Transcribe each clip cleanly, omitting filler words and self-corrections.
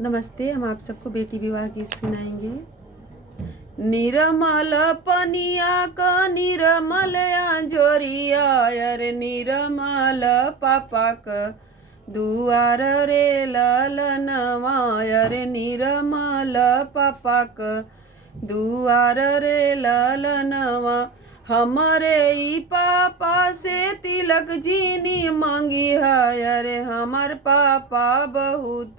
नमस्ते। हम आप सबको बेटी विवाह गीत सुनाएंगे। निर्मल पनिया क निर्मल आंजोरिया, अरे निर्मल पापा क दुआर रे ललनवा, अरे निर्मल पापा क दुआर रे ललनवा। हमरे ई पापा से तिलक जीनी मांगी है, अरे हमार पापा बहुत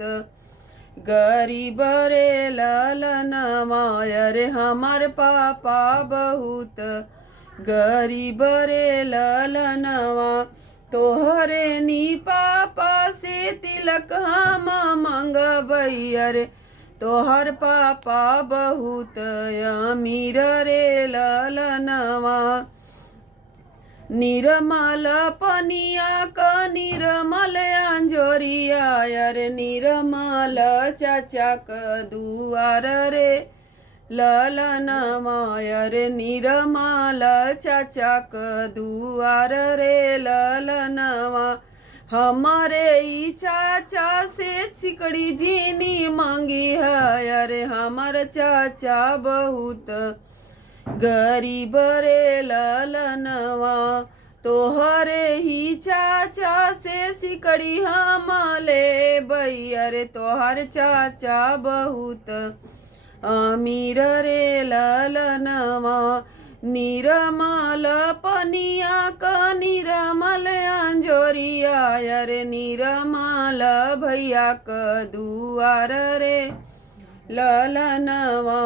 गरीब रे ललनवा, अरे हमार पापा बहुत गरीब रे ललनवा। तोहरे नी पापा से तिलक हम मंगबई, अरे तोहर पापा बहुत अमीर रे ललनवा। निर्मल पनिया क निर्मल अंजोरिया, अरे निर्मल चाचा क दुआर रे ललनवा, अरे निर्मल चाचा क दुआर रे ललनवा। हमारे ई चाचा से सिकड़ी जीनी मांगी है, अरे हमार चाचा बहुत गरीब रे ललनवा। तोहरे ही चाचा से सिकड़ी हम ले बई, अरे तोहर चाचा बहुत अमीर रे ललनवा। निर्मल पनिया क निर्मल अंजोरिया, अरे निर्मल भैया क दुआर रे ललनवा।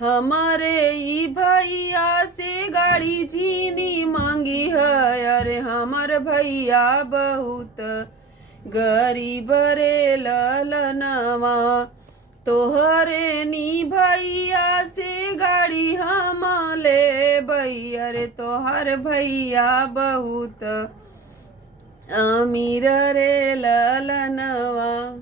हमारे ई भैया से गाड़ी जीनी मांगी है, अरे हमार भैया बहुत गरीब रे ललनवा। तोहरे नी भैया से गाड़ी हम ले बई, अरे तोहर भैया बहुत अमीर रे ललनवा।